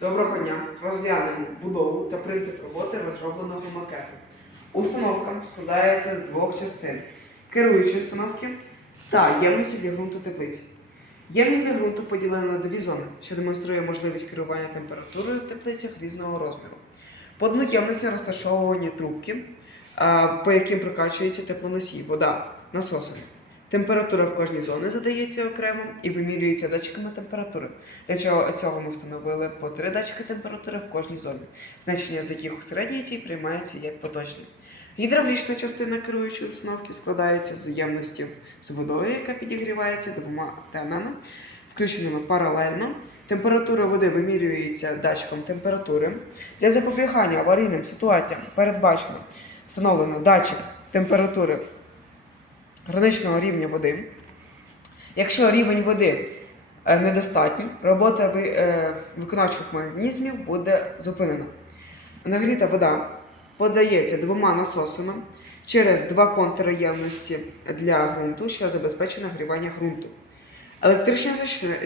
Доброго дня! Розглянемо будову та принцип роботи розробленого макету. Установка складається з двох частин: керуючої установки та ємності для ґрунту теплиці. Ємність для ґрунту поділена на дві зони, що демонструє можливість керування температурою в теплицях різного розміру. По одну ємності розташовані трубки, по яким прокачується теплоносій, вода насосами. Температура в кожній зоні задається окремо і вимірюється датчиками температури. Для чого цього ми встановили по три датчики температури в кожній зоні, значення з яких у середній тій приймається як поточні. Гідравлічна частина керуючої установки складається з ємності з водою, яка підігрівається двома тенами, включеними паралельно. Температура води вимірюється датчиком температури. Для запобігання аварійним ситуаціям передбачено встановлено датчик температури граничного рівня води. Якщо рівень води е, недостатній, робота е, виконавчих механізмів буде зупинена. Нагріта вода подається двома насосами через два контури ємності для ґрунту, що забезпечує нагрівання ґрунту. Електрична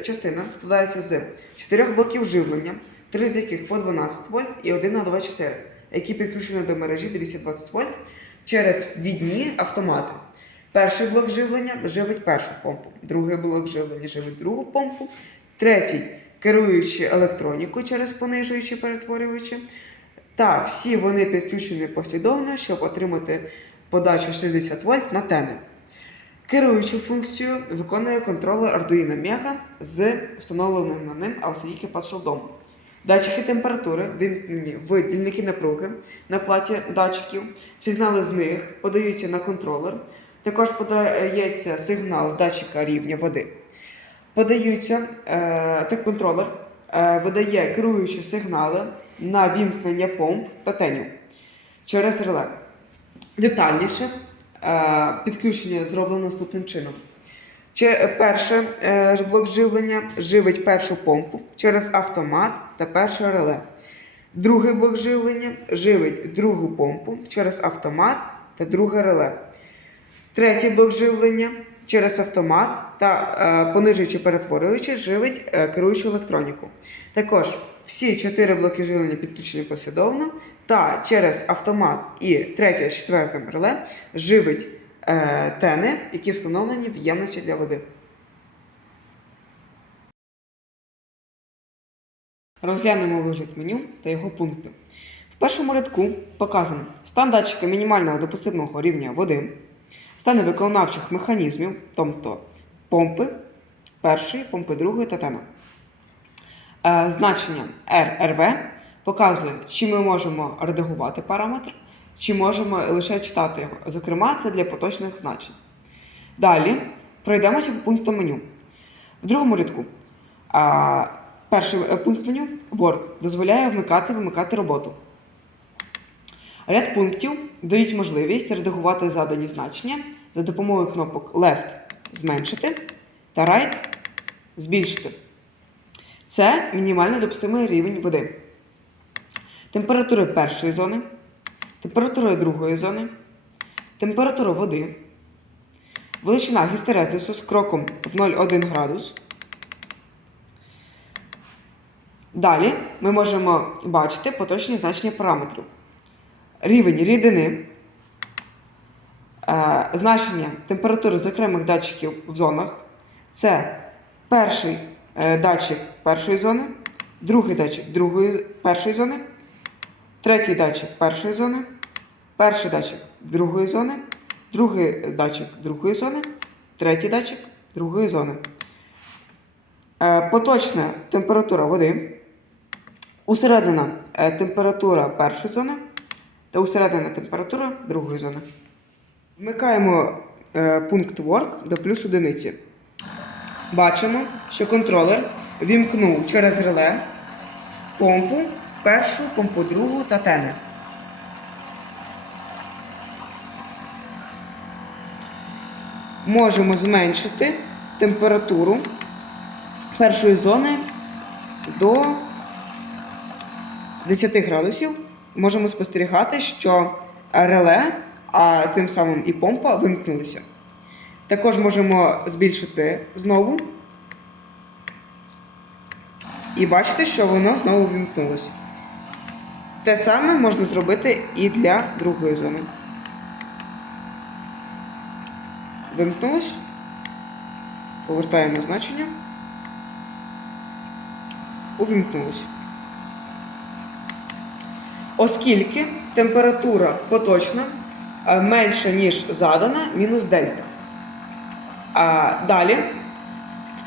частина складається з чотирьох блоків живлення, три з яких по 12 вольт і один на 24, які підключені до мережі 220 вольт через ввідні автомати. Перший блок живлення живить першу помпу, другий блок живлення живить другу помпу, третій керуючи електроніку через понижуючі перетворювачі. Та всі вони підключені послідовно, щоб отримати подачу 60 вольт на тени. Керуючу функцію виконує контролер Arduino Mega з встановленим на ним LCD подшовдом. Датчики температури вимкнені в дільники напруги на платі датчиків. Сигнали з них подаються на контролер. Також подається сигнал з датчика рівня води. Подаються е, так контролер е, видає керуючі сигнали на вімкнення помп та тенів через реле. Детальніше е, підключення зроблено наступним чином. Че, перше блок живлення живить першу помпу через автомат та перше реле. Другий блок живлення живить другу помпу через автомат та друге реле. Третій блок живлення через автомат та е, понижуючи перетворюючи живить е, керуючу електроніку. Також всі чотири блоки живлення підключені послідовно та через автомат і третє, четверте реле живить е, тени, які встановлені в ємності для води. Розглянемо вигляд меню та його пункти. В першому рядку показано стан датчика мінімального допустимого рівня води, стани виконавчих механізмів, тобто помпи першої, помпи другої та тема. Е, значення RRV показує, чи ми можемо редагувати параметр, чи можемо лише читати його. Зокрема, це для поточних значень. Далі пройдемося по пунктам меню. В другому рядку перший е, пункт меню Work дозволяє вмикати вимикати роботу. Ряд пунктів дають можливість редагувати задані значення за допомогою кнопок Left зменшити та Right збільшити. Це мінімально допустимий рівень води. Температура першої зони, температура другої зони, температура води, величина гістерезису з кроком в 0,1 градус. Далі ми можемо бачити поточні значення параметрів. Рівень рідини, е, значення температури з датчиків в зонах. Це перший е, датчик першої зони, другий датчик другої першої зони, третій датчик першої зони, перший датчик другої зони, другий датчик другої зони, третій датчик другої зони. Е, Поточна температура води, усередина температура першої зони та усередина температура другої зони. Вмикаємо е, пункт Work до плюс одиниці. Бачимо, що контролер вімкнув через реле помпу першу, помпу другу та тени. Можемо зменшити температуру першої зони до 10 градусів. Можемо спостерігати, що реле, а тим самим і помпа вимкнулися. Також можемо збільшити знову І бачите, що воно знову вімкнулось. Те саме можна зробити і для другої зони. Вимкнулось. Повертаємо значення. Увімкнулось. Оскільки температура поточна е, менша, ніж задана, мінус дельта. А далі,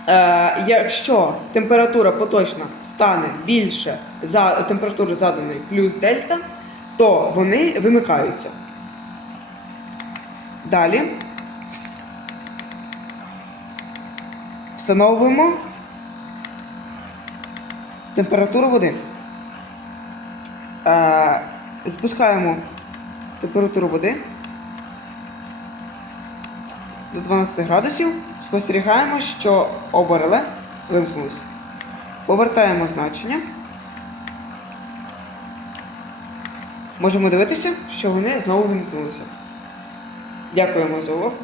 е, якщо температура поточна стане більше за температури заданої плюс дельта, то вони вимикаються. Далі встановуємо температуру води. Е, Спускаємо температуру води до 12 градусів. Спостерігаємо, що оба реле вимкнулись. Повертаємо значення. Можемо дивитися, що вони знову вимкнулися. Дякуємо за увагу.